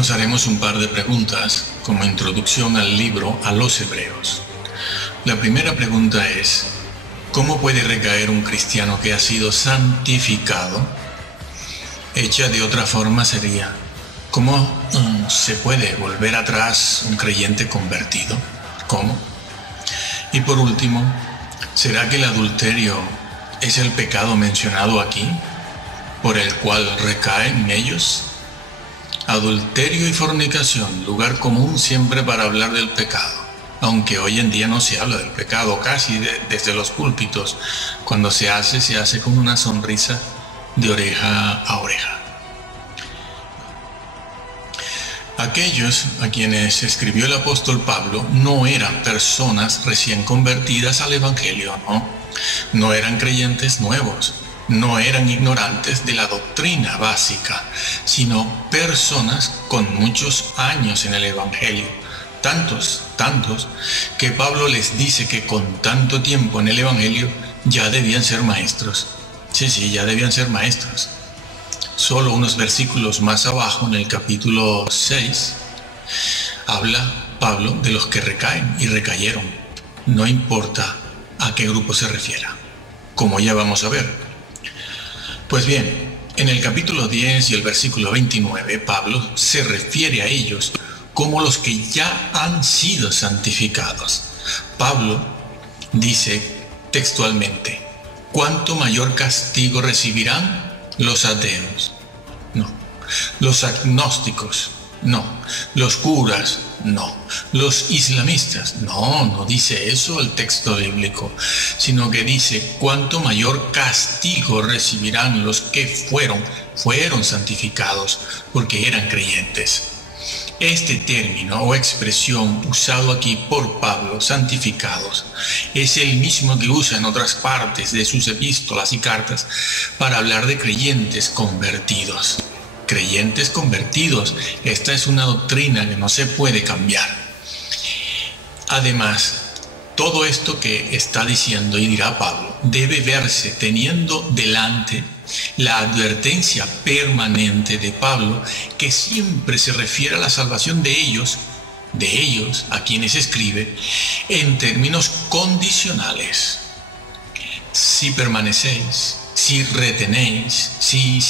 Nos haremos un par de preguntas como introducción al libro a los Hebreos. La primera pregunta es: ¿cómo puede recaer un cristiano que ha sido santificado? Hecha de otra forma sería: ¿cómo se puede volver atrás un creyente convertido? ¿Cómo? Y por último, ¿será que el adulterio es el pecado mencionado aquí, por el cual recaen ellos? Adulterio y fornicación, lugar común siempre para hablar del pecado, aunque hoy en día no se habla del pecado, casi desde los púlpitos. Cuando se hace con una sonrisa de oreja a oreja. Aquellos a quienes escribió el apóstol Pablo no eran personas recién convertidas al Evangelio, no eran creyentes nuevos, no eran ignorantes de la doctrina básica, sino personas con muchos años en el Evangelio, tantos, que Pablo les dice que con tanto tiempo en el Evangelio ya debían ser maestros. Sí, ya debían ser maestros. Solo unos versículos más abajo, en el capítulo 6, habla Pablo de los que recaen y recayeron. No importa a qué grupo se refiera, como ya vamos a ver. Pues bien, en el capítulo 10 y el versículo 29, Pablo se refiere a ellos como los que ya han sido santificados. Pablo dice textualmente: ¿cuánto mayor castigo recibirán los ateos? No. Los agnósticos, no. Los curas, no. Los islamistas, no dice eso el texto bíblico, sino que dice: cuánto mayor castigo recibirán los que fueron santificados porque eran creyentes. Este término o expresión usado aquí por Pablo, santificados, es el mismo que usa en otras partes de sus epístolas y cartas para hablar de creyentes convertidos. Creyentes convertidos, esta es una doctrina que no se puede cambiar. Además, todo esto que está diciendo y dirá Pablo debe verse teniendo delante la advertencia permanente de Pablo, que siempre se refiere a la salvación de ellos a quienes escribe, en términos condicionales. Si permanecéis, si retenéis, sí.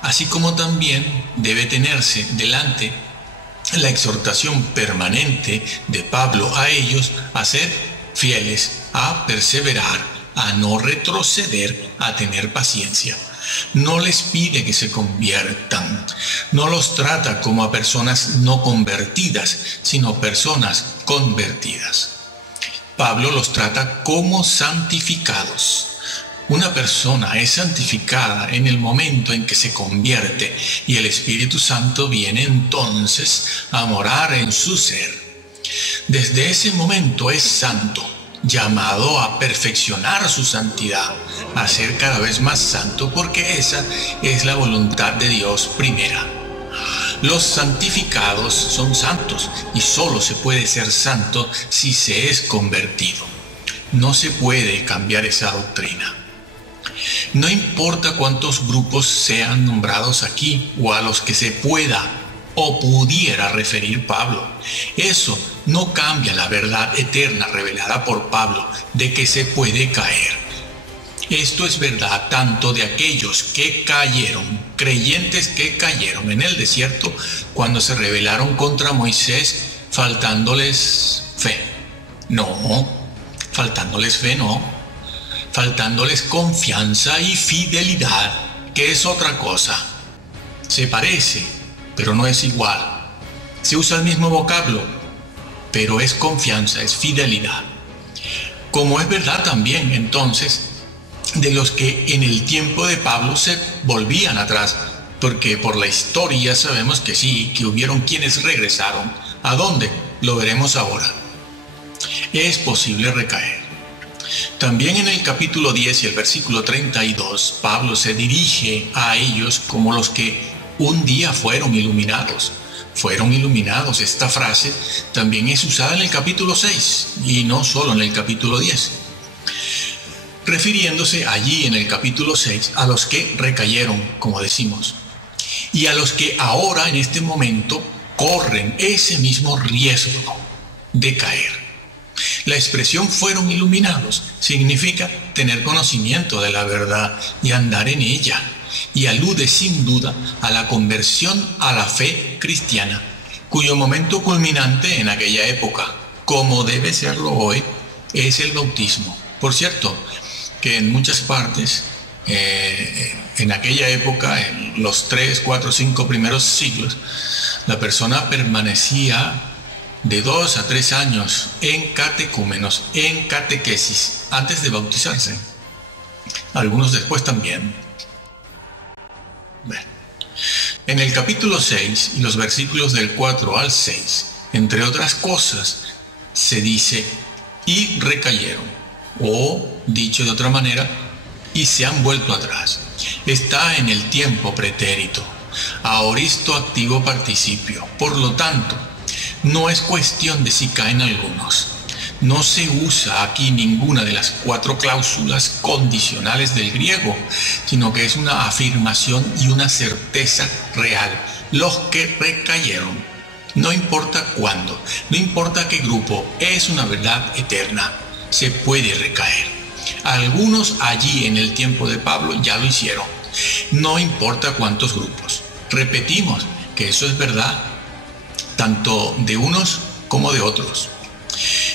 Así como también debe tenerse delante la exhortación permanente de Pablo a ellos a ser fieles, a perseverar, a no retroceder, a tener paciencia. No les pide que se conviertan, no los trata como a personas no convertidas, sino personas convertidas. Pablo los trata como santificados. Una persona es santificada en el momento en que se convierte y el Espíritu Santo viene entonces a morar en su ser. Desde ese momento es santo, llamado a perfeccionar su santidad, a ser cada vez más santo, porque esa es la voluntad de Dios primera. Los santificados son santos y solo se puede ser santo si se es convertido. No se puede cambiar esa doctrina. No importa cuántos grupos sean nombrados aquí o a los que se pueda o pudiera referir Pablo, eso no cambia la verdad eterna revelada por Pablo de que se puede caer. Esto es verdad tanto de aquellos que cayeron, creyentes que cayeron en el desierto cuando se rebelaron contra Moisés, faltándoles fe. Faltándoles confianza y fidelidad, que es otra cosa. Se parece, pero no es igual. Se usa el mismo vocablo, pero es confianza, es fidelidad. Como es verdad también, entonces, de los que en el tiempo de Pablo se volvían atrás, porque por la historia sabemos que sí, que hubieron quienes regresaron. ¿A dónde? Lo veremos ahora. Es posible recaer. También en el capítulo 10 y el versículo 32, Pablo se dirige a ellos como los que un día fueron iluminados. Esta frase también es usada en el capítulo 6 y no solo en el capítulo 10. refiriéndose allí en el capítulo 6 a los que recayeron, como decimos. y a los que ahora en este momento corren ese mismo riesgo de caer. La expresión fueron iluminados significa tener conocimiento de la verdad y andar en ella, y alude sin duda a la conversión a la fe cristiana, cuyo momento culminante en aquella época, como debe serlo hoy, es el bautismo. Por cierto, que en muchas partes, en aquella época, en los 3, 4, 5 primeros siglos, la persona permanecía de 2 a 3 años en catecúmenos, en catequesis, antes de bautizarse. Algunos después también. Bueno. En el capítulo 6 y los versículos del 4 al 6, entre otras cosas, se dice, y recayeron, o, dicho de otra manera, y se han vuelto atrás. Está en el tiempo pretérito, aoristo activo participio. Por lo tanto, no es cuestión de si caen algunos. No se usa aquí ninguna de las 4 cláusulas condicionales del griego, sino que es una afirmación y una certeza real. Los que recayeron, no importa cuándo, no importa qué grupo, es una verdad eterna. Se puede recaer. Algunos allí en el tiempo de Pablo ya lo hicieron. No importa cuántos grupos. Repetimos que eso es verdad, tanto de unos como de otros.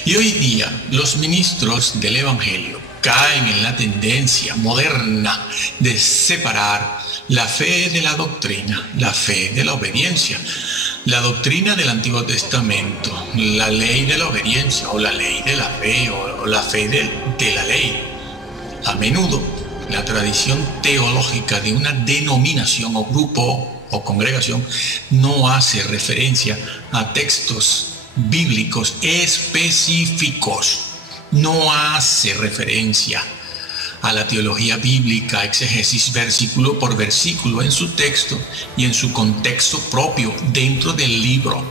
Y hoy día los ministros del Evangelio caen en la tendencia moderna de separar la fe de la doctrina, la fe de la obediencia, la doctrina del Antiguo Testamento, la ley de la obediencia o la ley de la fe o la fe de la ley. A menudo la tradición teológica de una denominación o grupo o congregación no hace referencia a textos bíblicos específicos, no hace referencia a la teología bíblica, exégesis versículo por versículo en su texto y en su contexto propio dentro del libro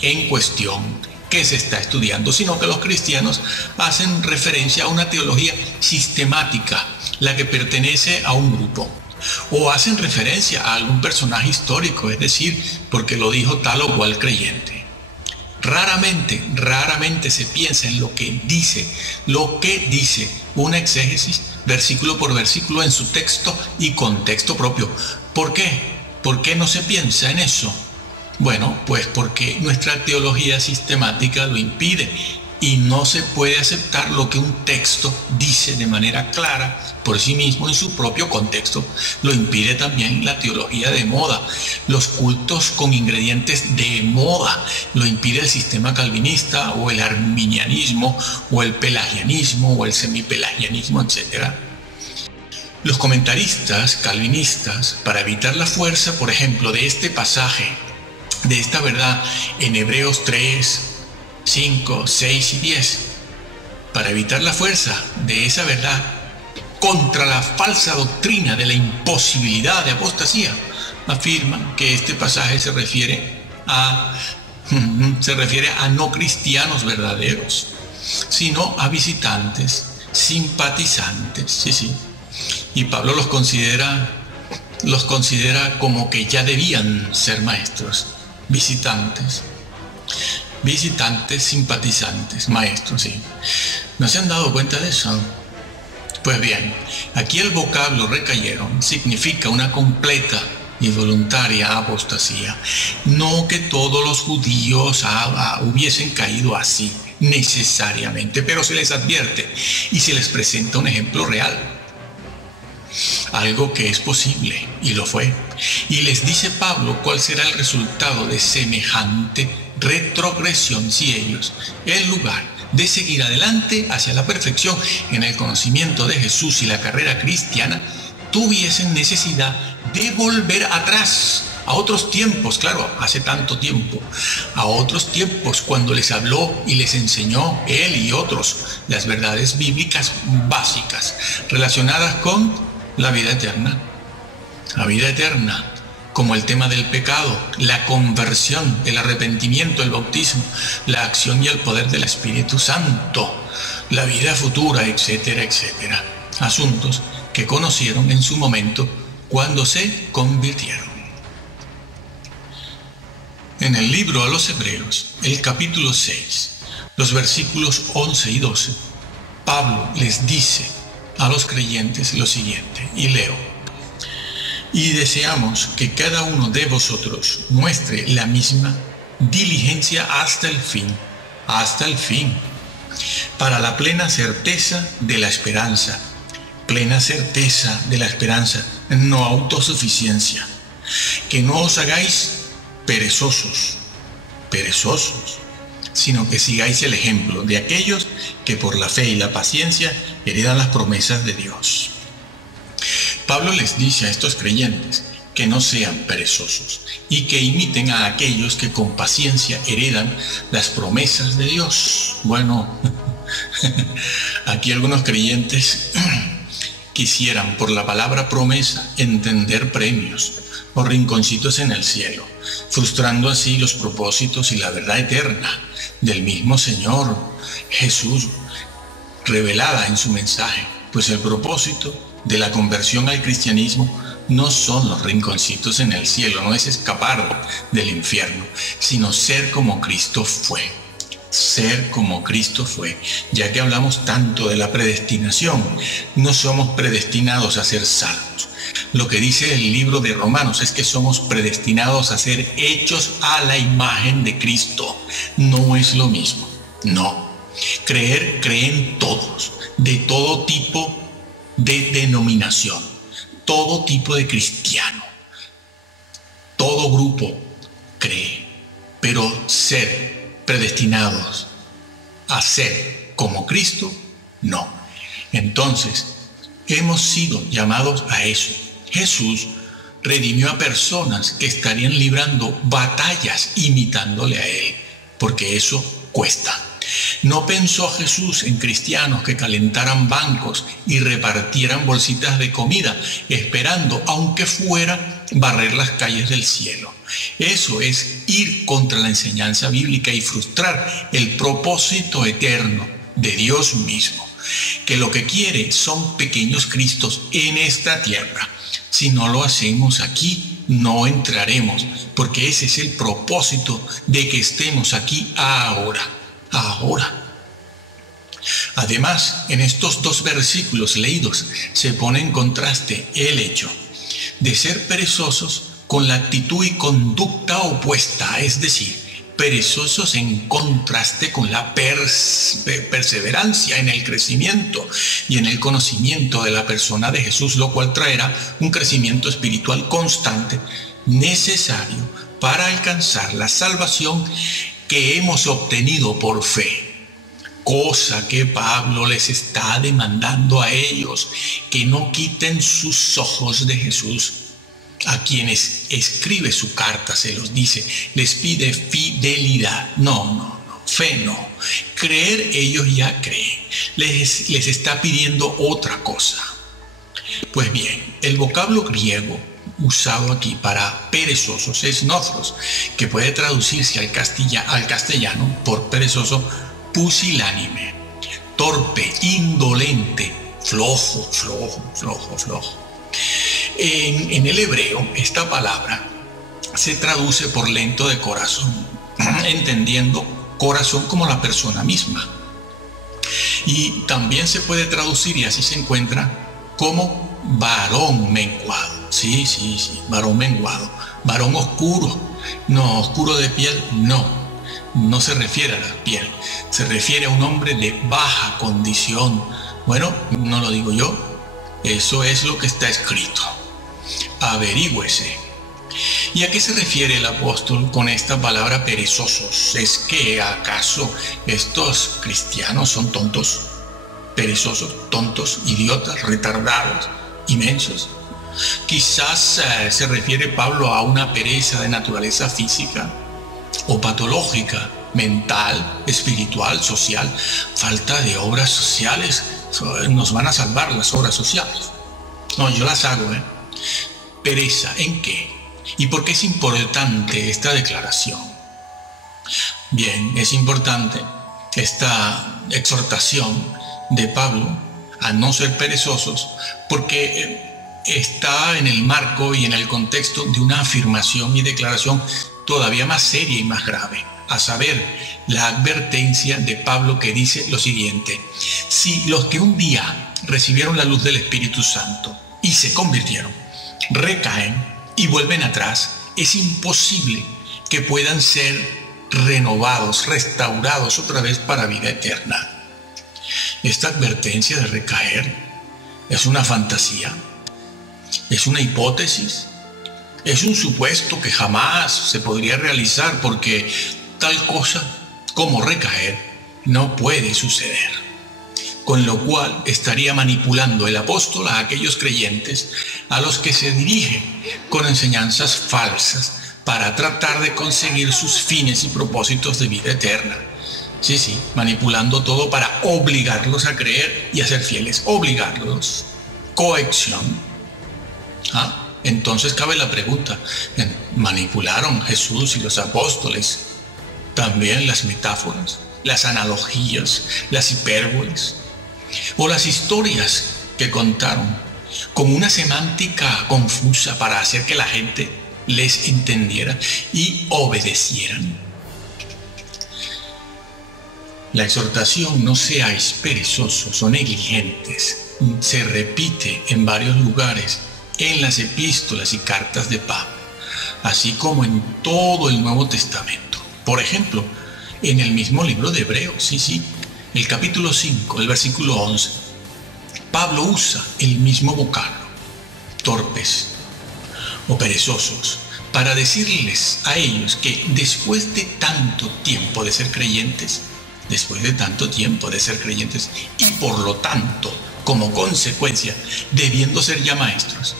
en cuestión que se está estudiando, sino que los cristianos hacen referencia a una teología sistemática, la que pertenece a un grupo, o hacen referencia a algún personaje histórico, es decir, porque lo dijo tal o cual creyente. Raramente se piensa en lo que dice una exégesis versículo por versículo en su texto y contexto propio. ¿Por qué? ¿Por qué no se piensa en eso? Bueno, pues porque nuestra teología sistemática lo impide y no se puede aceptar lo que un texto dice de manera clara por sí mismo en su propio contexto. Lo impide también la teología de moda, los cultos con ingredientes de moda, lo impide el sistema calvinista o el arminianismo o el pelagianismo o el semipelagianismo, etc. Los comentaristas calvinistas, para evitar la fuerza, por ejemplo, de este pasaje, de esta verdad en Hebreos 3, 5, 6 y 10, para evitar la fuerza de esa verdad contra la falsa doctrina de la imposibilidad de apostasía, afirman que este pasaje se refiere a no cristianos verdaderos, sino a visitantes, simpatizantes, sí. Y Pablo los considera como que ya debían ser maestros, visitantes, simpatizantes, maestros, sí. ¿No se han dado cuenta de eso? Pues bien, aquí el vocablo recayeron significa una completa y voluntaria apostasía. No que todos los judíos hubiesen caído así, necesariamente, pero se les advierte y se les presenta un ejemplo real. Algo que es posible, y lo fue. Y les dice Pablo cuál será el resultado de semejante retrogresión si ellos, en lugar de seguir adelante hacia la perfección en el conocimiento de Jesús y la carrera cristiana, tuviesen necesidad de volver atrás a otros tiempos, claro, hace tanto tiempo, a otros tiempos cuando les habló y les enseñó él y otros las verdades bíblicas básicas relacionadas con la vida eterna. La vida eterna, como el tema del pecado, la conversión, el arrepentimiento, el bautismo, la acción y el poder del Espíritu Santo, la vida futura, etcétera, etcétera. Asuntos que conocieron en su momento cuando se convirtieron. En el libro a los Hebreos, el capítulo 6, los versículos 11 y 12, Pablo les dice a los creyentes lo siguiente, y leo: y deseamos que cada uno de vosotros muestre la misma diligencia hasta el fin, para la plena certeza de la esperanza, no autosuficiencia, que no os hagáis perezosos, sino que sigáis el ejemplo de aquellos que por la fe y la paciencia heredan las promesas de Dios. Pablo les dice a estos creyentes que no sean perezosos y que imiten a aquellos que con paciencia heredan las promesas de Dios. Bueno, aquí algunos creyentes quisieran por la palabra promesa entender premios o rinconcitos en el cielo, frustrando así los propósitos y la verdad eterna del mismo Señor Jesús revelada en su mensaje, pues el propósito de la conversión al cristianismo no son los rinconcitos en el cielo, no es escapar del infierno, sino ser como Cristo fue. Ser como Cristo fue. Ya que hablamos tanto de la predestinación, no somos predestinados a ser salvos. Lo que dice el libro de Romanos es que somos predestinados a ser hechos a la imagen de Cristo. No es lo mismo, no. Creen todos, de todo tipo de denominación, todo tipo de cristiano, todo grupo cree, pero ser predestinados a ser como Cristo, no. Entonces, hemos sido llamados a eso. Jesús redimió a personas que estarían librando batallas imitándole a Él, porque eso cuesta. No pensó Jesús en cristianos que calentaran bancos y repartieran bolsitas de comida, esperando, aunque fuera, barrer las calles del cielo. Eso es ir contra la enseñanza bíblica y frustrar el propósito eterno de Dios mismo, que lo que quiere son pequeños Cristos en esta tierra. Si no lo hacemos aquí, no entraremos, porque ese es el propósito de que estemos aquí ahora. Además, en estos dos versículos leídos se pone en contraste el hecho de ser perezosos con la actitud y conducta opuesta, es decir, perezosos en contraste con la perseverancia en el crecimiento y en el conocimiento de la persona de Jesús, lo cual traerá un crecimiento espiritual constante necesario para alcanzar la salvación que hemos obtenido por fe, cosa que Pablo les está demandando a ellos, que no quiten sus ojos de Jesús. A quienes escribe su carta se los dice, les pide fidelidad. No, fe no. Creer, ellos ya creen. Les está pidiendo otra cosa. Pues bien, el vocablo griego usado aquí para perezosos es nothros, que puede traducirse al castellano por perezoso, pusilánime, torpe, indolente, flojo. En el hebreo, esta palabra se traduce por lento de corazón, entendiendo corazón como la persona misma. Y también se puede traducir, y así se encuentra, como varón menguado. Sí, varón menguado, varón oscuro. No, oscuro de piel, no se refiere a la piel, se refiere a un hombre de baja condición. Bueno, no lo digo yo, eso es lo que está escrito. Averígüese. ¿Y a qué se refiere el apóstol con esta palabra perezosos? ¿Es que acaso estos cristianos son tontos? Perezosos, tontos, idiotas, retardados, inmensos. Quizás se refiere Pablo a una pereza de naturaleza física o patológica, mental, espiritual, social, falta de obras sociales. Nos van a salvar las obras sociales. No, yo las hago, Pereza, ¿en qué? ¿Y por qué es importante esta declaración? Bien, es importante esta exhortación de Pablo a no ser perezosos porque está en el marco y en el contexto de una afirmación y declaración todavía más seria y más grave, a saber, la advertencia de Pablo que dice lo siguiente: si los que un día recibieron la luz del Espíritu Santo y se convirtieron, recaen y vuelven atrás, es imposible que puedan ser renovados, restaurados otra vez para vida eterna. Esta advertencia de recaer es una fantasía, es una hipótesis, es un supuesto que jamás se podría realizar, porque tal cosa como recaer no puede suceder. Con lo cual estaría manipulando el apóstol a aquellos creyentes a los que se dirige con enseñanzas falsas para tratar de conseguir sus fines y propósitos de vida eterna. Sí, manipulando todo para obligarlos a creer y a ser fieles. Obligarlos. Coacción. Entonces cabe la pregunta: ¿manipularon Jesús y los apóstoles también las metáforas, las analogías, las hipérboles o las historias que contaron con una semántica confusa para hacer que la gente les entendiera y obedecieran? La exhortación: no seáis perezosos o negligentes, se repite en varios lugares en las epístolas y cartas de Pablo, así como en todo el Nuevo Testamento. Por ejemplo, en el mismo libro de Hebreos, el capítulo 5, el versículo 11, Pablo usa el mismo vocablo, torpes o perezosos, para decirles a ellos que después de tanto tiempo de ser creyentes, y por lo tanto, como consecuencia, debiendo ser ya maestros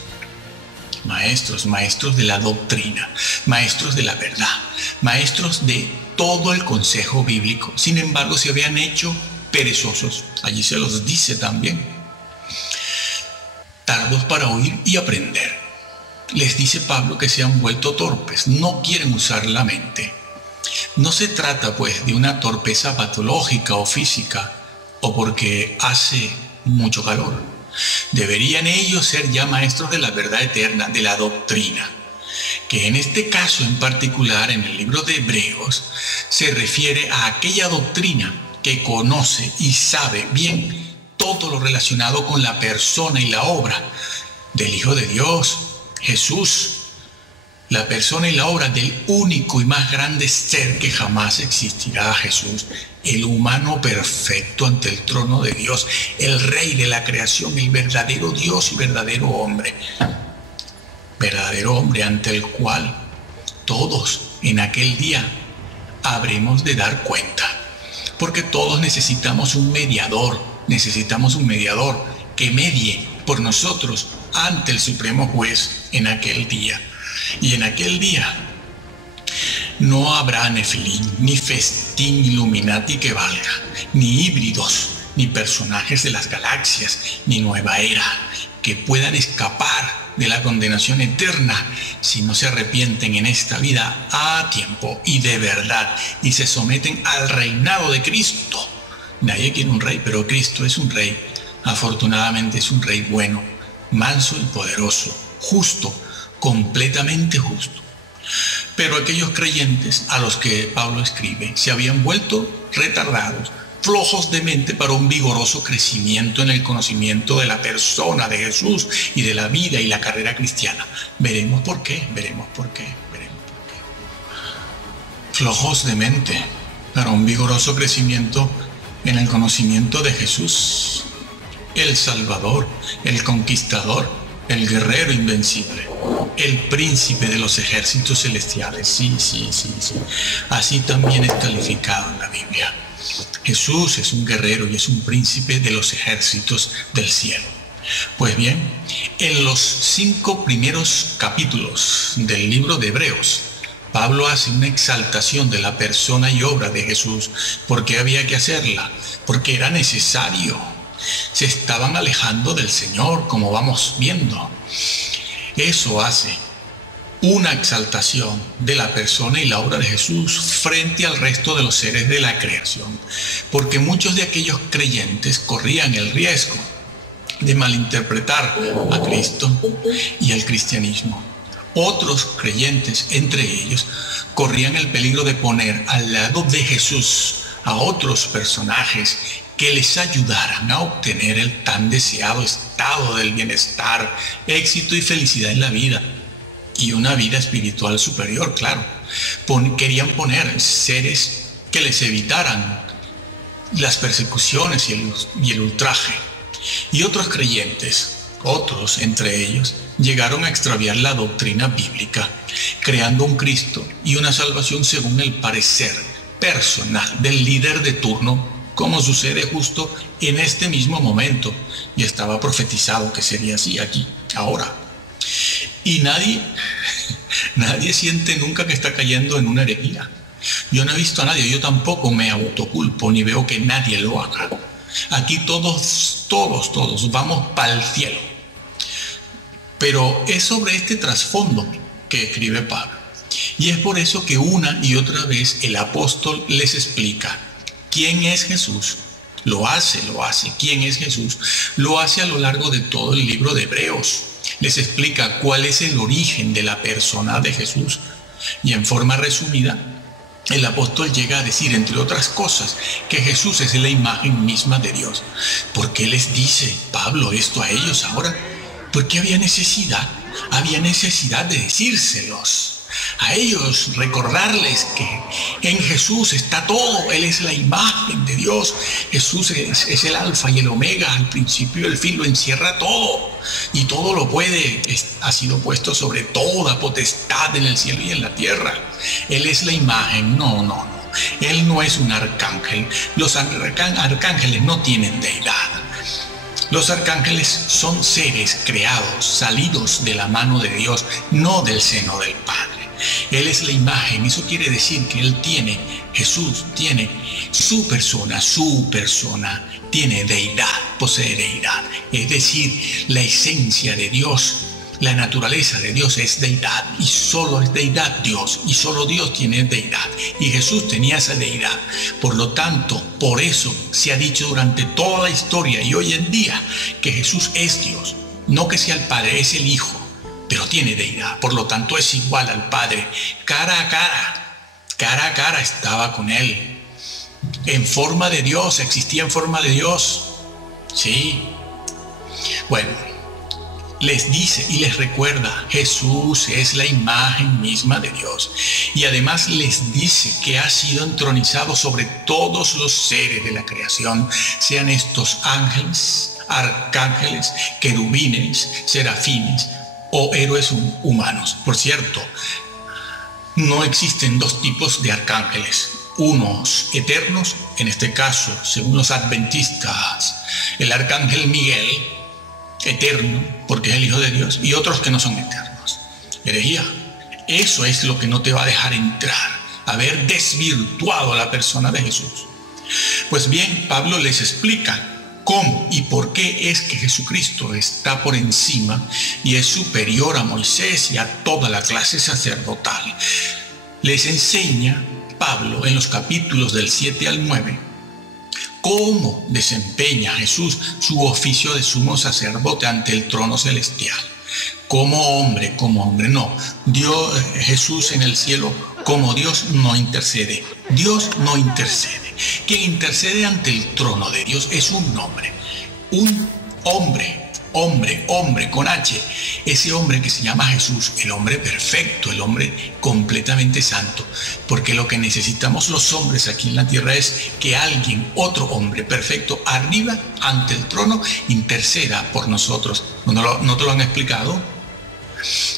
de la doctrina, maestros de la verdad, maestros de todo el consejo bíblico, sin embargo se habían hecho perezosos. Allí se los dice también: tardos para oír y aprender. Les dice Pablo que se han vuelto torpes, no quieren usar la mente. No se trata pues de una torpeza patológica o física, o porque hace mucho calor. Deberían ellos ser ya maestros de la verdad eterna, de la doctrina, que en este caso en particular, en el libro de Hebreos, se refiere a aquella doctrina que conoce y sabe bien todo lo relacionado con la persona y la obra del Hijo de Dios, Jesús, la persona y la obra del único y más grande ser que jamás existirá, Jesús, el humano perfecto ante el trono de Dios, el Rey de la creación, el verdadero Dios y verdadero hombre ante el cual todos en aquel día habremos de dar cuenta, porque todos necesitamos un mediador que medie por nosotros ante el Supremo Juez en aquel día. Y en aquel día no habrá Nefilim, ni festín Illuminati que valga, ni híbridos, ni personajes de las galaxias, ni nueva era, que puedan escapar de la condenación eterna si no se arrepienten en esta vida a tiempo y de verdad y se someten al reinado de Cristo. Nadie quiere un rey, pero Cristo es un rey. Afortunadamente es un rey bueno, manso y poderoso, justo, completamente justo. Pero aquellos creyentes a los que Pablo escribe se habían vuelto retardados, flojos de mente para un vigoroso crecimiento en el conocimiento de la persona de Jesús y de la vida y la carrera cristiana. Veremos por qué. Flojos de mente para un vigoroso crecimiento en el conocimiento de Jesús, el Salvador, el Conquistador, el guerrero invencible, el príncipe de los ejércitos celestiales. Sí. Así también es calificado en la Biblia. Jesús es un guerrero y es un príncipe de los ejércitos del cielo. Pues bien, en los 5 primeros capítulos del libro de Hebreos, Pablo hace una exaltación de la persona y obra de Jesús. ¿Por qué había que hacerla? Porque era necesario. Se estaban alejando del Señor, como vamos viendo. Eso hace una exaltación de la persona y la obra de Jesús frente al resto de los seres de la creación, porque muchos de aquellos creyentes corrían el riesgo de malinterpretar a Cristo y al cristianismo, Otros creyentes, entre ellos, corrían el peligro de poner al lado de Jesús a otros personajes que les ayudaran a obtener el tan deseado estado del bienestar, éxito y felicidad en la vida, y una vida espiritual superior, claro. Querían poner seres que les evitaran las persecuciones y el ultraje. Y otros creyentes, otros entre ellos, llegaron a extraviar la doctrina bíblica, creando un Cristo y una salvación según el parecer personal del líder de turno, como sucede justo en este mismo momento, y estaba profetizado que sería así aquí, ahora. Y nadie siente nunca que está cayendo en una herejía. Yo no he visto a nadie, yo tampoco me autoculpo, ni veo que nadie lo haga. Aquí todos vamos para el cielo. Pero es sobre este trasfondo que escribe Pablo. Y es por eso que una y otra vez el apóstol les explica quién es Jesús. Lo hace. ¿Quién es Jesús? Lo hace a lo largo de todo el libro de Hebreos. Les explica cuál es el origen de la persona de Jesús. Y en forma resumida, el apóstol llega a decir, entre otras cosas, que Jesús es la imagen misma de Dios. ¿Por qué les dice Pablo esto a ellos ahora? Porque había necesidad de decírselos. A ellos recordarles que en Jesús está todo. Él es la imagen de Dios. Jesús es el alfa y el omega, al principio y el fin, lo encierra todo. Y todo lo puede. Ha sido puesto sobre toda potestad en el cielo y en la tierra. Él es la imagen. No. Él no es un arcángel. Los arcángeles no tienen deidad. Los arcángeles son seres creados, salidos de la mano de Dios, no del seno del Padre. Él es la imagen. Eso quiere decir que Jesús tiene su persona, tiene deidad, posee deidad. Es decir, la esencia de Dios, la naturaleza de Dios es deidad, y solo es deidad Dios, y solo Dios tiene deidad. Y Jesús tenía esa deidad. Por lo tanto, por eso se ha dicho durante toda la historia y hoy en día que Jesús es Dios. No que sea el Padre, es el Hijo, pero tiene deidad. Por lo tanto, es igual al Padre. Cara a cara estaba con Él. En forma de Dios, existía en forma de Dios. Sí. Bueno, les dice y les recuerda, Jesús es la imagen misma de Dios. Y además les dice que ha sido entronizado sobre todos los seres de la creación, sean estos ángeles, arcángeles, querubines, serafines o héroes humanos. Por cierto, no existen dos tipos de arcángeles. Unos eternos, en este caso, según los adventistas, el arcángel Miguel, eterno, porque es el Hijo de Dios, y otros que no son eternos. Herejía. Eso es lo que no te va a dejar entrar, haber desvirtuado la persona de Jesús. Pues bien, Pablo les explica cómo y por qué es que Jesucristo está por encima y es superior a Moisés y a toda la clase sacerdotal. Les enseña Pablo en los capítulos del 7 al 9 cómo desempeña Jesús su oficio de sumo sacerdote ante el trono celestial. Como hombre no. Jesús en el cielo como Dios no intercede. Dios no intercede. Quien intercede ante el trono de Dios es un hombre con H, ese hombre que se llama Jesús, el hombre perfecto, el hombre completamente santo, porque lo que necesitamos los hombres aquí en la tierra es que alguien, otro hombre perfecto, arriba ante el trono, interceda por nosotros. ¿No te lo han explicado?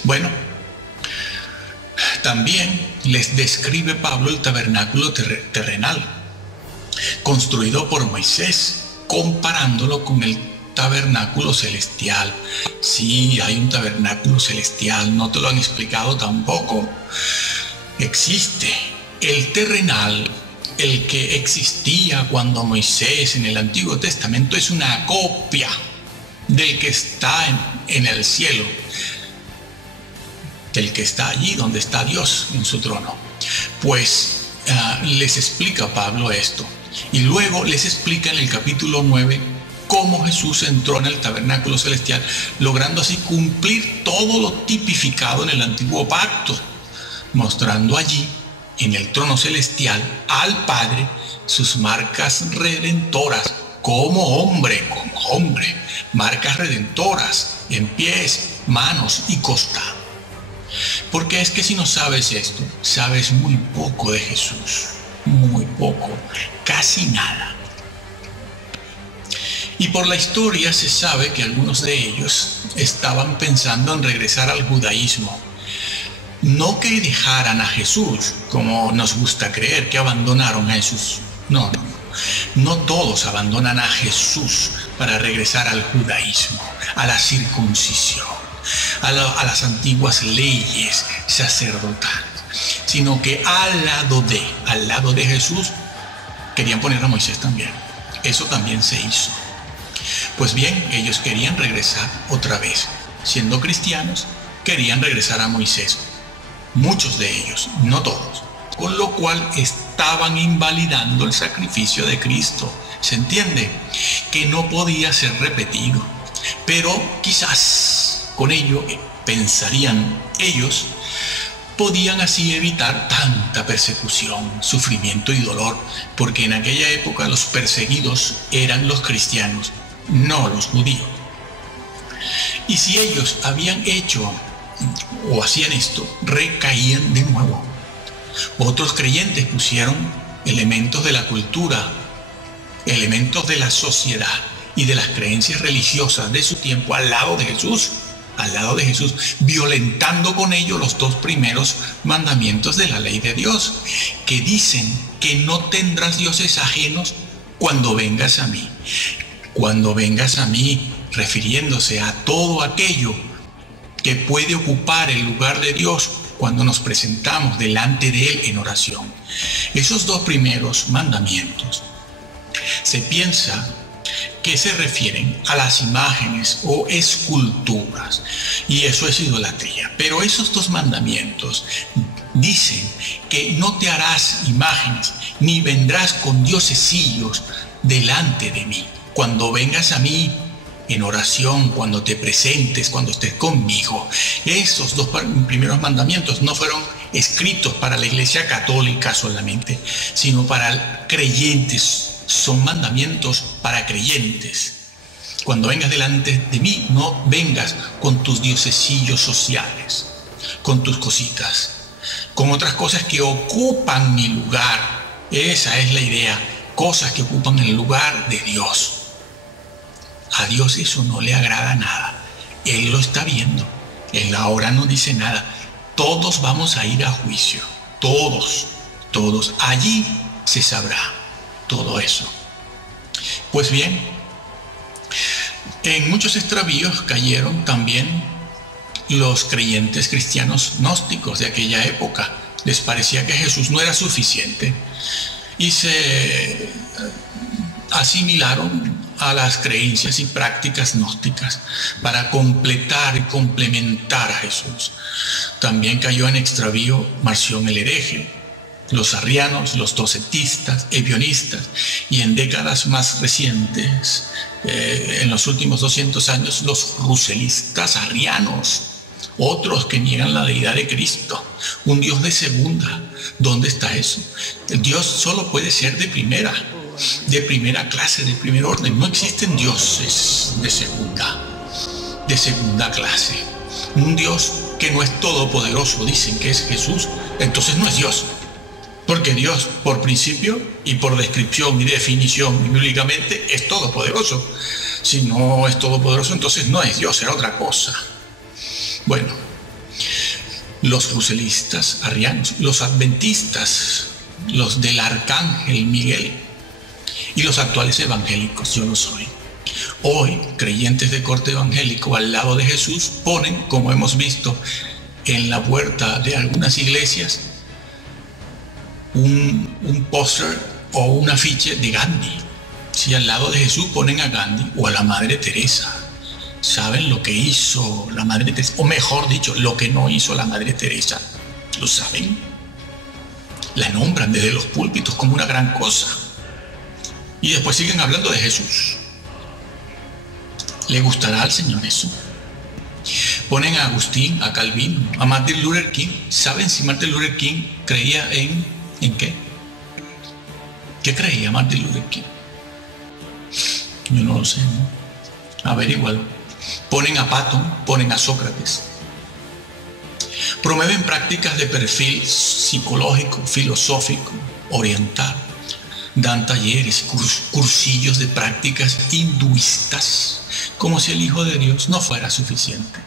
Bueno, también les describe Pablo el tabernáculo terrenal, construido por Moisés, comparándolo con el tabernáculo celestial. Sí, hay un tabernáculo celestial, no te lo han explicado tampoco. Existe el terrenal, el que existía cuando Moisés en el Antiguo Testamento, es una copia del que está en el cielo, del que está allí donde está Dios en su trono. Pues les explica Pablo esto, y luego les explica en el capítulo 9 cómo Jesús entró en el tabernáculo celestial, logrando así cumplir todo lo tipificado en el antiguo pacto, mostrando allí, en el trono celestial, al Padre sus marcas redentoras, como hombre, marcas redentoras en pies, manos y costado. Porque es que si no sabes esto, sabes muy poco de Jesús, muy poco, casi nada. Y por la historia se sabe que algunos de ellos estaban pensando en regresar al judaísmo. No que dejaran a Jesús, como nos gusta creer, que abandonaron a Jesús. No. No todos abandonan a Jesús para regresar al judaísmo, a la circuncisión, a las antiguas leyes sacerdotales, sino que al lado de Jesús querían poner a Moisés también. Eso también se hizo. Pues bien, ellos querían regresar otra vez. Siendo cristianos, querían regresar a Moisés. Muchos de ellos, no todos. Con lo cual estaban invalidando el sacrificio de Cristo. ¿Se entiende? Que no podía ser repetido. Pero quizás con ello, pensarían ellos, podían así evitar tanta persecución, sufrimiento y dolor, porque en aquella época los perseguidos eran los cristianos, no los judíos. Y si ellos habían hecho o hacían esto, recaían de nuevo. Otros creyentes pusieron elementos de la cultura, elementos de la sociedad y de las creencias religiosas de su tiempo al lado de Jesús, violentando con ello los dos primeros mandamientos de la ley de Dios, que dicen que no tendrás dioses ajenos cuando vengas a mí. Cuando vengas a mí, refiriéndose a todo aquello que puede ocupar el lugar de Dios cuando nos presentamos delante de Él en oración. Esos dos primeros mandamientos se piensa que se refieren a las imágenes o esculturas, y eso es idolatría. Pero esos dos mandamientos dicen que no te harás imágenes, ni vendrás con diosesillos delante de mí. Cuando vengas a mí en oración, cuando te presentes, cuando estés conmigo. Esos dos primeros mandamientos no fueron escritos para la Iglesia Católica solamente, sino para creyentes. Son mandamientos para creyentes. Cuando vengas delante de mí, no vengas con tus diosesillos sociales, con tus cositas, con otras cosas que ocupan mi lugar. Esa es la idea, cosas que ocupan el lugar de Dios. A Dios eso no le agrada nada. Él lo está viendo. Él ahora no dice nada. Todos vamos a ir a juicio. Todos. Allí se sabrá todo eso. Pues bien, en muchos extravíos cayeron también los creyentes cristianos gnósticos de aquella época. Les parecía que Jesús no era suficiente y se asimilaron a las creencias y prácticas gnósticas para completar y complementar a Jesús. También cayó en extravío Marción el hereje, los arrianos, los docetistas, ebionistas, y en décadas más recientes, en los últimos 200 años, los ruselistas arrianos, otros que niegan la deidad de Cristo, un Dios de segunda. ¿Dónde está eso? El Dios solo puede ser de primera clase, de primer orden. No existen dioses de segunda clase. Un Dios que no es todopoderoso, dicen que es Jesús, entonces no es Dios. Porque Dios, por principio y por descripción y definición bíblicamente, es todopoderoso. Si no es todopoderoso, entonces no es Dios, era otra cosa. Bueno, los ruselistas arrianos, los adventistas, los del arcángel Miguel y los actuales evangélicos, yo lo soy. Hoy, creyentes de corte evangélico al lado de Jesús ponen, como hemos visto en la puerta de algunas iglesias, un póster o un afiche de Gandhi. Si al lado de Jesús ponen a Gandhi o a la Madre Teresa, ¿saben lo que hizo la Madre Teresa? O mejor dicho, lo que no hizo la Madre Teresa. ¿Lo saben? La nombran desde los púlpitos como una gran cosa. Y después siguen hablando de Jesús. ¿Le gustará al Señor eso? Ponen a Agustín, a Calvino, a Martin Luther King. ¿Saben si Martin Luther King creía en qué? ¿Qué creía Martin Luther King? Yo no lo sé, ¿no? Averigualo. Ponen a Patton, ponen a Sócrates. Promueven prácticas de perfil psicológico, filosófico, oriental. Dan talleres, cursillos de prácticas hinduistas, como si el Hijo de Dios no fuera suficiente.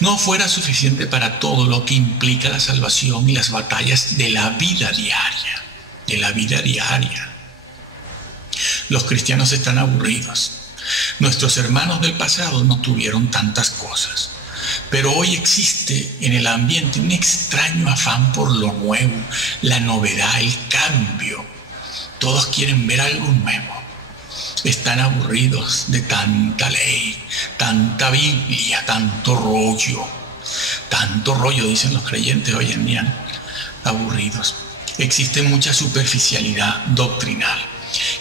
No fuera suficiente para todo lo que implica la salvación y las batallas de la vida diaria. De la vida diaria. Los cristianos están aburridos. Nuestros hermanos del pasado no tuvieron tantas cosas. Pero hoy existe en el ambiente un extraño afán por lo nuevo, la novedad, el cambio. Todos quieren ver algo nuevo. Están aburridos de tanta ley, tanta Biblia, tanto rollo. Tanto rollo, dicen los creyentes hoy en día. Aburridos. Existe mucha superficialidad doctrinal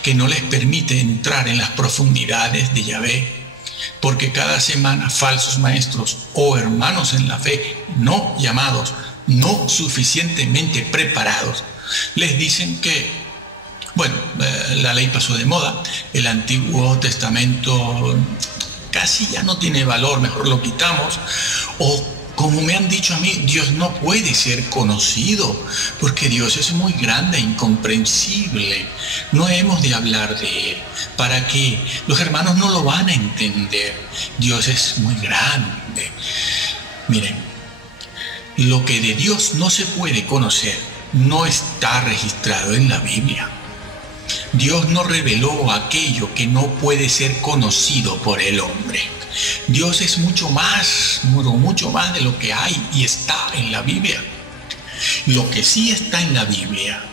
que no les permite entrar en las profundidades de Yahvé, porque cada semana falsos maestros o hermanos en la fe no llamados, no suficientemente preparados, les dicen que, bueno, la ley pasó de moda, el Antiguo Testamento casi ya no tiene valor, mejor lo quitamos, o como me han dicho a mí, Dios no puede ser conocido, porque Dios es muy grande, incomprensible. No hemos de hablar de Él. ¿Para qué? Los hermanos no lo van a entender. Dios es muy grande. Miren, lo que de Dios no se puede conocer no está registrado en la Biblia. Dios no reveló aquello que no puede ser conocido por el hombre. Dios es mucho más de lo que hay y está en la Biblia. Lo que sí está en la Biblia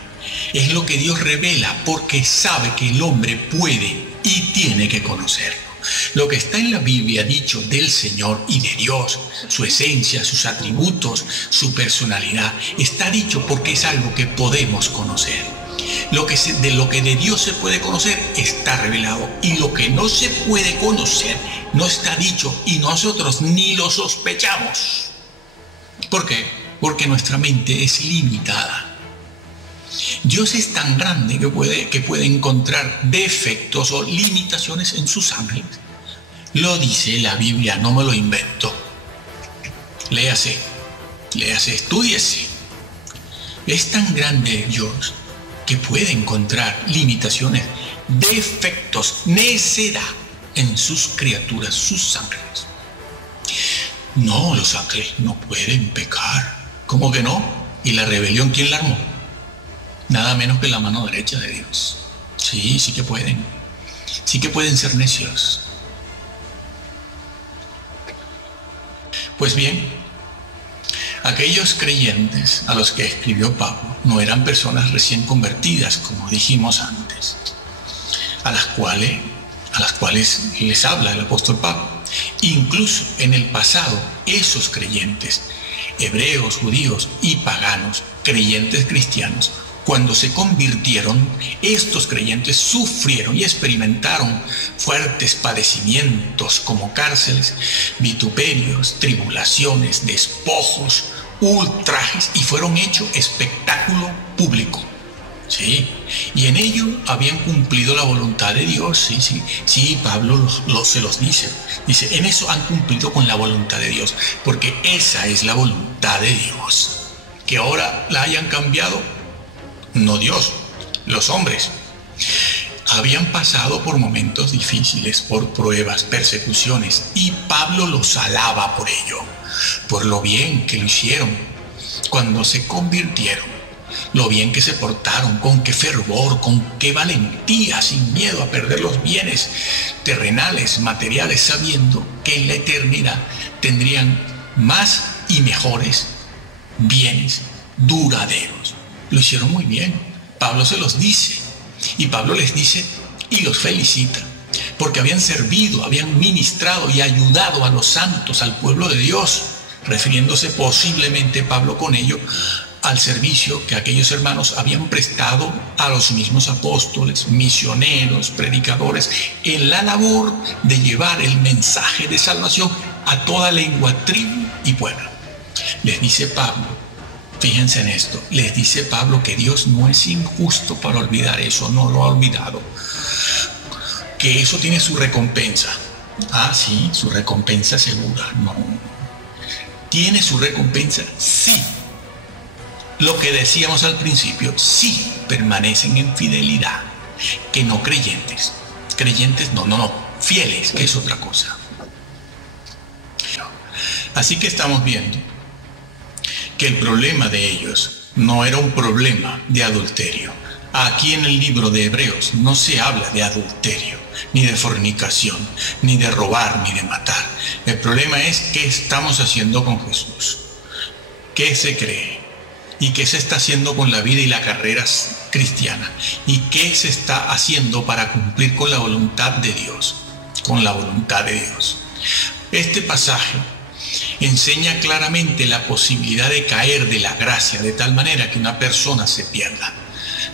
es lo que Dios revela porque sabe que el hombre puede y tiene que conocerlo. Lo que está en la Biblia dicho del Señor y de Dios, su esencia, sus atributos, su personalidad, está dicho porque es algo que podemos conocer. De lo que de Dios se puede conocer está revelado, y lo que no se puede conocer no está dicho, y nosotros ni lo sospechamos. ¿Por qué? Porque nuestra mente es limitada. Dios es tan grande que puede encontrar defectos o limitaciones en sus ángeles. Lo dice la Biblia, no me lo invento. Léase, estúdiese. Es tan grande Dios que puede encontrar limitaciones, defectos, necedad en sus criaturas, sus ángeles. No, los ángeles no pueden pecar. ¿Cómo que no? ¿Y la rebelión quién la armó? Nada menos que la mano derecha de Dios. Sí, sí que pueden. Sí que pueden ser necios. Pues bien, aquellos creyentes a los que escribió Pablo no eran personas recién convertidas, como dijimos antes, a las cuales les habla el apóstol Pablo. Incluso en el pasado, esos creyentes, hebreos, judíos y paganos, creyentes cristianos, cuando se convirtieron, estos creyentes sufrieron y experimentaron fuertes padecimientos como cárceles, vituperios, tribulaciones, despojos, ultrajes, y fueron hechos espectáculo público. Sí, y en ello habían cumplido la voluntad de Dios. Sí, Pablo se los dice. Dice, en eso han cumplido con la voluntad de Dios, porque esa es la voluntad de Dios. Que ahora la hayan cambiado, no Dios, los hombres. Habían pasado por momentos difíciles, por pruebas, persecuciones, y Pablo los alaba por ello, por lo bien que lo hicieron cuando se convirtieron, lo bien que se portaron, con qué fervor, con qué valentía, sin miedo a perder los bienes terrenales, materiales, sabiendo que en la eternidad tendrían más y mejores bienes duraderos. Lo hicieron muy bien. Pablo se los dice, y Pablo les dice y los felicita, porque habían servido, habían ministrado y ayudado a los santos, al pueblo de Dios, refiriéndose posiblemente Pablo con ello al servicio que aquellos hermanos habían prestado a los mismos apóstoles, misioneros, predicadores, en la labor de llevar el mensaje de salvación a toda lengua, tribu y pueblo. Les dice Pablo, fíjense en esto, les dice Pablo que Dios no es injusto para olvidar eso, no lo ha olvidado, que eso tiene su recompensa. Ah, sí, su recompensa segura, no. ¿Tiene su recompensa? Sí. Lo que decíamos al principio, sí permanecen en fidelidad, que no creyentes. Creyentes no, fieles, que es otra cosa. Así que estamos viendo que el problema de ellos no era un problema de adulterio. Aquí en el libro de Hebreos no se habla de adulterio, ni de fornicación, ni de robar, ni de matar. El problema es qué estamos haciendo con Jesús, qué se cree y qué se está haciendo con la vida y la carrera cristiana, y qué se está haciendo para cumplir con la voluntad de Dios, con la voluntad de Dios. Este pasaje enseña claramente la posibilidad de caer de la gracia de tal manera que una persona se pierda.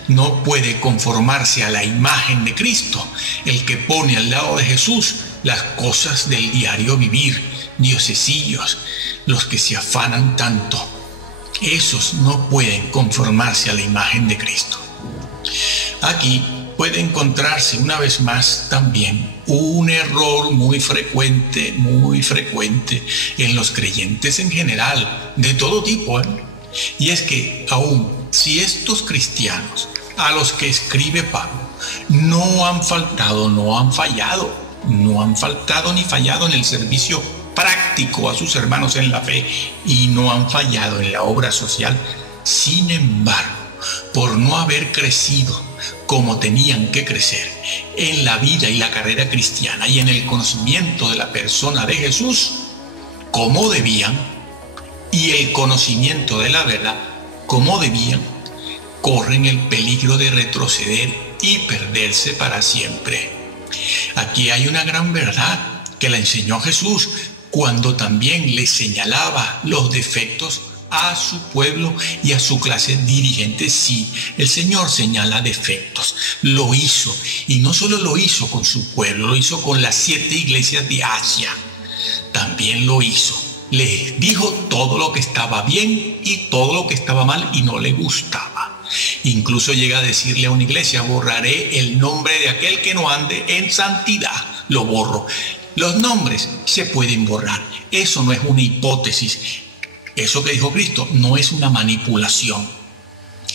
No puede conformarse a la imagen de Cristo, el que pone al lado de Jesús las cosas del diario vivir, diosesillos, los que se afanan tanto. Esos no pueden conformarse a la imagen de Cristo. Aquí puede encontrarse una vez más también un error muy frecuente en los creyentes en general, de todo tipo, y es que aún si estos cristianos a los que escribe Pablo no han faltado ni fallado en el servicio práctico a sus hermanos en la fe, y no han fallado en la obra social, sin embargo, por no haber crecido como tenían que crecer en la vida y la carrera cristiana y en el conocimiento de la persona de Jesús como debían, y el conocimiento de la verdad como debían, corren el peligro de retroceder y perderse para siempre. Aquí hay una gran verdad que la enseñó Jesús cuando también le señalaba los defectos a su pueblo y a su clase dirigente. Sí, el Señor señala defectos, lo hizo, y no solo lo hizo con su pueblo, lo hizo con las 7 iglesias de Asia, también lo hizo. Les dijo todo lo que estaba bien y todo lo que estaba mal y no le gustaba. Incluso llega a decirle a una iglesia: borraré el nombre de aquel que no ande en santidad, lo borro. Los nombres se pueden borrar, eso no es una hipótesis. Eso que dijo Cristo no es una manipulación,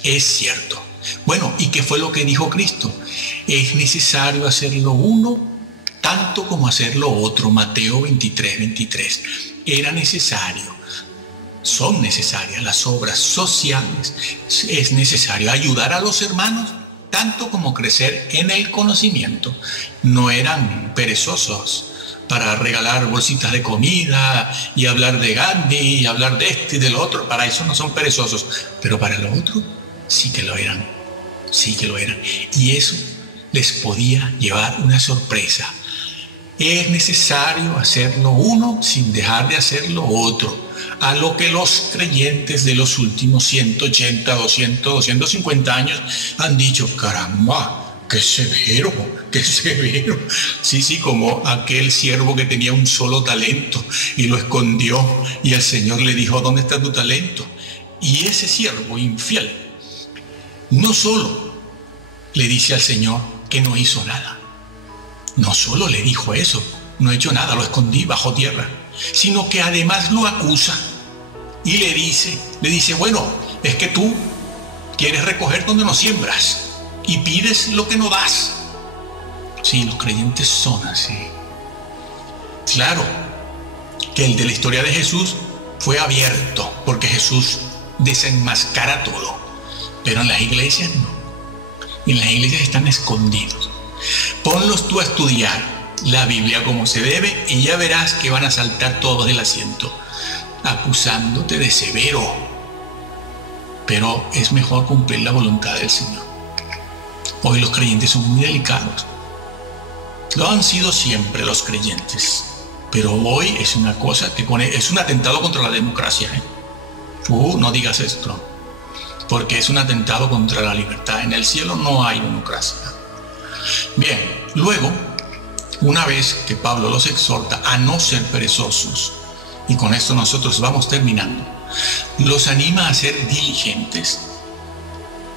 es cierto. Bueno, ¿y qué fue lo que dijo Cristo? Es necesario hacer lo uno tanto como hacer lo otro. Mateo 23:23. Era necesario, son necesarias las obras sociales, es necesario ayudar a los hermanos tanto como crecer en el conocimiento. No eran perezosos para regalar bolsitas de comida y hablar de Gandhi y hablar de este y del otro. Para eso no son perezosos, pero para lo otro sí que lo eran, y eso les podía llevar una sorpresa. Es necesario hacer lo uno sin dejar de hacer lo otro, a lo que los creyentes de los últimos 180, 200, 250 años han dicho: caramba, ¡qué severo, qué severo! Sí, como aquel siervo que tenía un solo talento y lo escondió, y el Señor le dijo: ¿dónde está tu talento? Y ese siervo infiel no solo le dice al Señor que no hizo nada, no solo le dijo eso, no he hecho nada, lo escondí bajo tierra, sino que además lo acusa y le dice: bueno, es que tú quieres recoger donde no siembras y pides lo que no das. Sí, los creyentes son así. Claro que el de la historia de Jesús fue abierto, porque Jesús desenmascara todo, pero en las iglesias no. En las iglesias están escondidos. Ponlos tú a estudiar la Biblia como se debe y ya verás que van a saltar todos del asiento, acusándote de severo. Pero es mejor cumplir la voluntad del Señor. Hoy los creyentes son muy delicados. Lo han sido siempre los creyentes, pero hoy es una cosa que es un atentado contra la democracia. No digas esto. porque es un atentado contra la libertad. En el cielo no hay democracia. Bien, luego, una vez que Pablo los exhorta a no ser perezosos, y con esto nosotros vamos terminando, los anima a ser diligentes,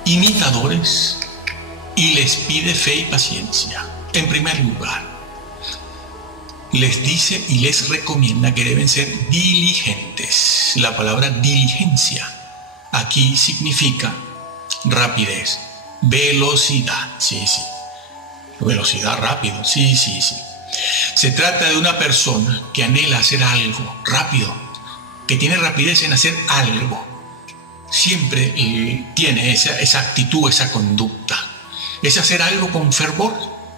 imitadores, y les pide fe y paciencia. En primer lugar, les dice y les recomienda que deben ser diligentes. La palabra diligencia aquí significa rapidez, velocidad. Sí. Velocidad, rápido. Sí. Se trata de una persona que anhela hacer algo rápido, que tiene rapidez en hacer algo. Siempre tiene esa actitud, esa conducta. Es hacer algo con fervor,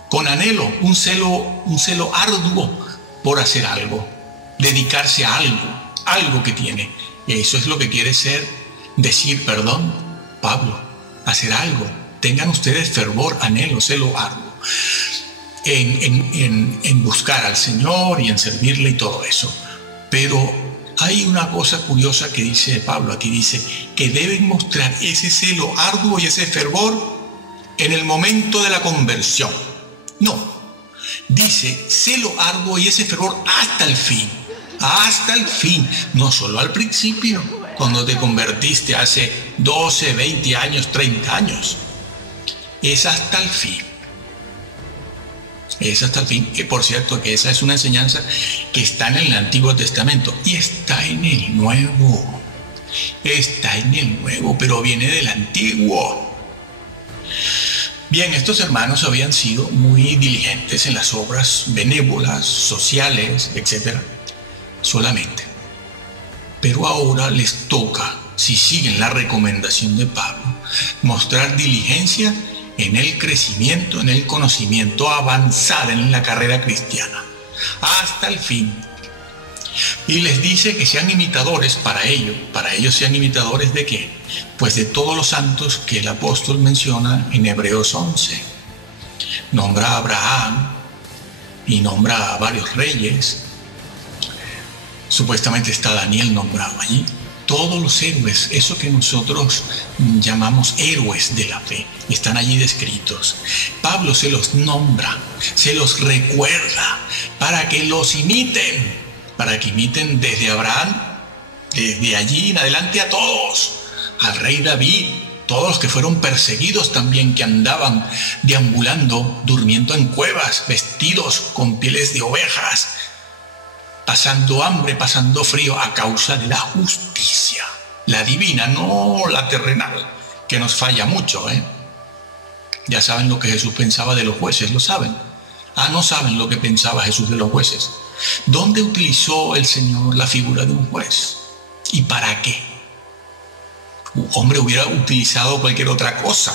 con anhelo, un celo arduo por hacer algo, dedicarse a algo que tiene. Eso es lo que quiere decir Pablo, hacer algo. Tengan ustedes fervor, anhelo, celo arduo en buscar al Señor y en servirle y todo eso. Pero hay una cosa curiosa que dice Pablo aquí, dice que deben mostrar ese celo arduo y ese fervor en el momento de la conversión. No, dice celo arduo y ese fervor hasta el fin, no solo al principio, cuando te convertiste hace 12, 20 años, 30 años. Es hasta el fin. Que por cierto, que esa es una enseñanza que está en el Antiguo Testamento y está en el Nuevo. Pero viene del Antiguo. Bien, estos hermanos habían sido muy diligentes en las obras benévolas, sociales, etc. solamente. Pero ahora les toca, si siguen la recomendación de Pablo, mostrar diligencia en el crecimiento, en el conocimiento, avanzar en la carrera cristiana, hasta el fin. Y les dice que sean imitadores para ellos sean imitadores ¿de qué? Pues de todos los santos que el apóstol menciona en Hebreos 11. Nombra a Abraham y nombra a varios reyes. Supuestamente está Daniel nombrado allí. Todos los héroes, eso que nosotros llamamos héroes de la fe, están allí descritos. Pablo se los nombra, se los recuerda para que los imiten, desde Abraham, desde allí en adelante a todos, al rey David, todos los que fueron perseguidos también, que andaban deambulando, durmiendo en cuevas, vestidos con pieles de ovejas, pasando hambre, pasando frío a causa de la justicia, la divina, no la terrenal, que nos falla mucho, Ya saben lo que Jesús pensaba de los jueces, ¿lo saben? No saben lo que pensaba Jesús de los jueces. ¿Dónde utilizó el Señor la figura de un juez? ¿Y para qué? Un hombre hubiera utilizado cualquier otra cosa,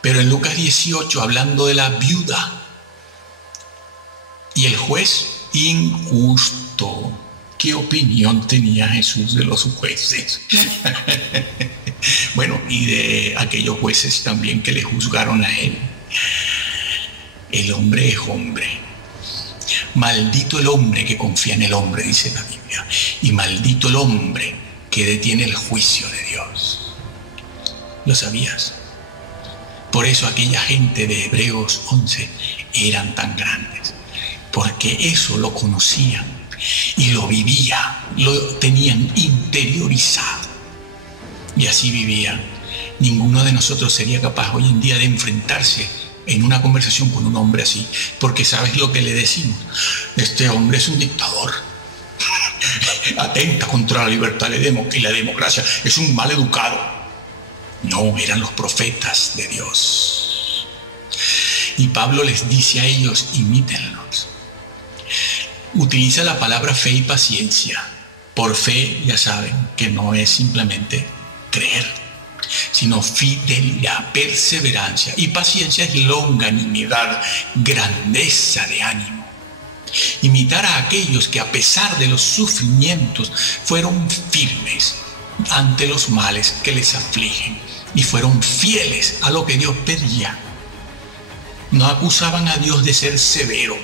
pero en Lucas 18, hablando de la viuda y el juez injusto, ¿qué opinión tenía Jesús de los jueces? Bueno, y de aquellos jueces también que le juzgaron a él. El hombre es hombre. Maldito el hombre que confía en el hombre, dice la Biblia, y maldito el hombre que detiene el juicio de Dios. ¿Lo sabías? Por eso aquella gente de Hebreos 11 eran tan grandes, porque eso lo conocían y lo vivían, lo tenían interiorizado y así vivían. Ninguno de nosotros sería capaz hoy en día de enfrentarse en una conversación con un hombre así, porque ¿sabes lo que le decimos? Este hombre es un dictador, atenta contra la libertad y la democracia, es un mal educado. No, eran los profetas de Dios. Y Pablo les dice a ellos, imítenlos. Utiliza la palabra fe y paciencia. Por fe, ya saben, que no es simplemente creer, sino fidelidad, perseverancia. Y paciencia es longanimidad, grandeza de ánimo. Imitar a aquellos que a pesar de los sufrimientos fueron firmes ante los males que les afligen y fueron fieles a lo que Dios pedía. No acusaban a Dios de ser severo,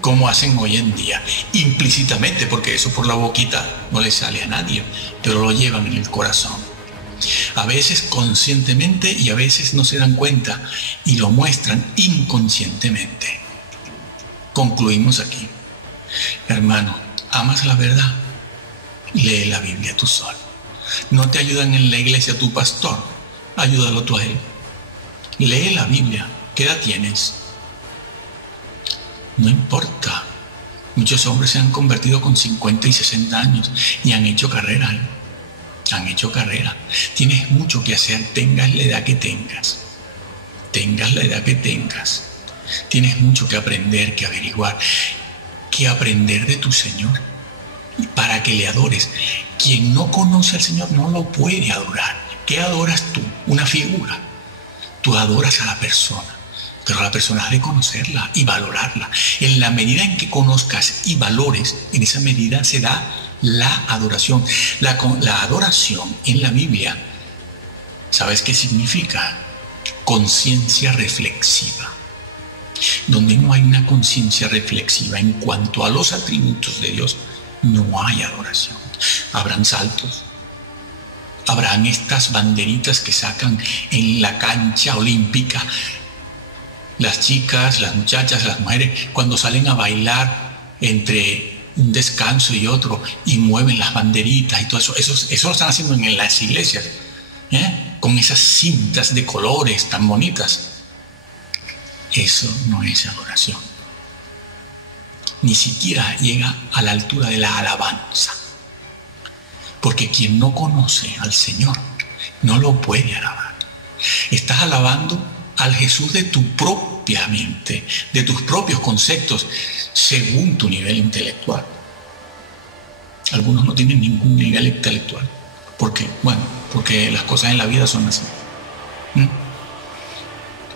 como hacen hoy en día, implícitamente, porque eso por la boquita no le sale a nadie, pero lo llevan en el corazón. A veces conscientemente y a veces no se dan cuenta y lo muestran inconscientemente. Concluimos aquí. Hermano, ¿amas la verdad? Lee la Biblia tú solo. No te ayudan en la iglesia tu pastor, ayúdalo tú a él. Lee la Biblia. ¿Qué edad tienes? No importa. Muchos hombres se han convertido con 50 y 60 años y han hecho carrera. Han hecho carrera. Tienes mucho que hacer, tengas la edad que tengas. Tengas la edad que tengas. Tienes mucho que aprender, que averiguar, que aprender de tu Señor para que le adores. Quien no conoce al Señor no lo puede adorar. ¿Qué adoras tú? Una figura. Tú adoras a la persona. Pero la persona has de conocerla y valorarla. En la medida en que conozcas y valores, en esa medida se da la adoración. La adoración en la Biblia, ¿sabes qué significa? Conciencia reflexiva. Donde no hay una conciencia reflexiva en cuanto a los atributos de Dios, no hay adoración. Habrán saltos. Habrán estas banderitas que sacan en la cancha olímpica. Las chicas, las muchachas, las mujeres, cuando salen a bailar entre un descanso y otro y mueven las banderitas y todo eso, eso lo están haciendo en las iglesias, con esas cintas de colores tan bonitas. Eso no es adoración. Ni siquiera llega a la altura de la alabanza. Porque quien no conoce al Señor no lo puede alabar. Estás alabando al Jesús de tu propia mente, de tus propios conceptos, según tu nivel intelectual. Algunos no tienen ningún nivel intelectual. ¿Por qué? Bueno, porque las cosas en la vida son así.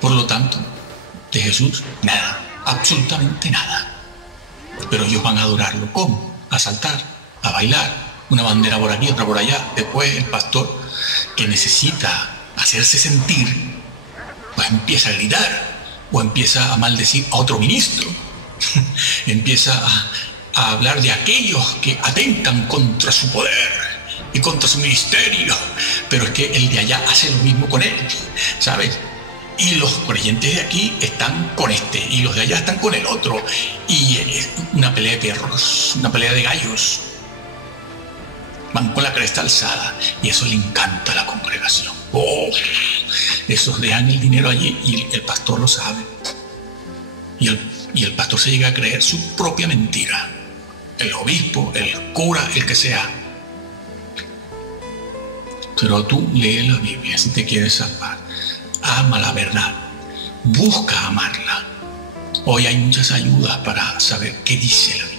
Por lo tanto, de Jesús, nada, absolutamente nada. Pero ellos van a adorarlo. ¿Cómo? A saltar, a bailar, una bandera por aquí, otra por allá. Después el pastor, que necesita hacerse sentir, pues empieza a gritar o empieza a maldecir a otro ministro. Empieza a hablar de aquellos que atentan contra su poder y contra su ministerio. Pero es que el de allá hace lo mismo con él, ¿sabes? Y los creyentes de aquí están con este y los de allá están con el otro. Y es una pelea de perros, una pelea de gallos. Van con la cresta alzada y eso le encanta a la congregación. Oh, esos dejan el dinero allí y el pastor lo sabe. Y el pastor se llega a creer su propia mentira. El obispo, el cura, el que sea. Pero tú lee la Biblia si te quieres salvar. Ama la verdad. Busca amarla. Hoy hay muchas ayudas para saber qué dice la Biblia.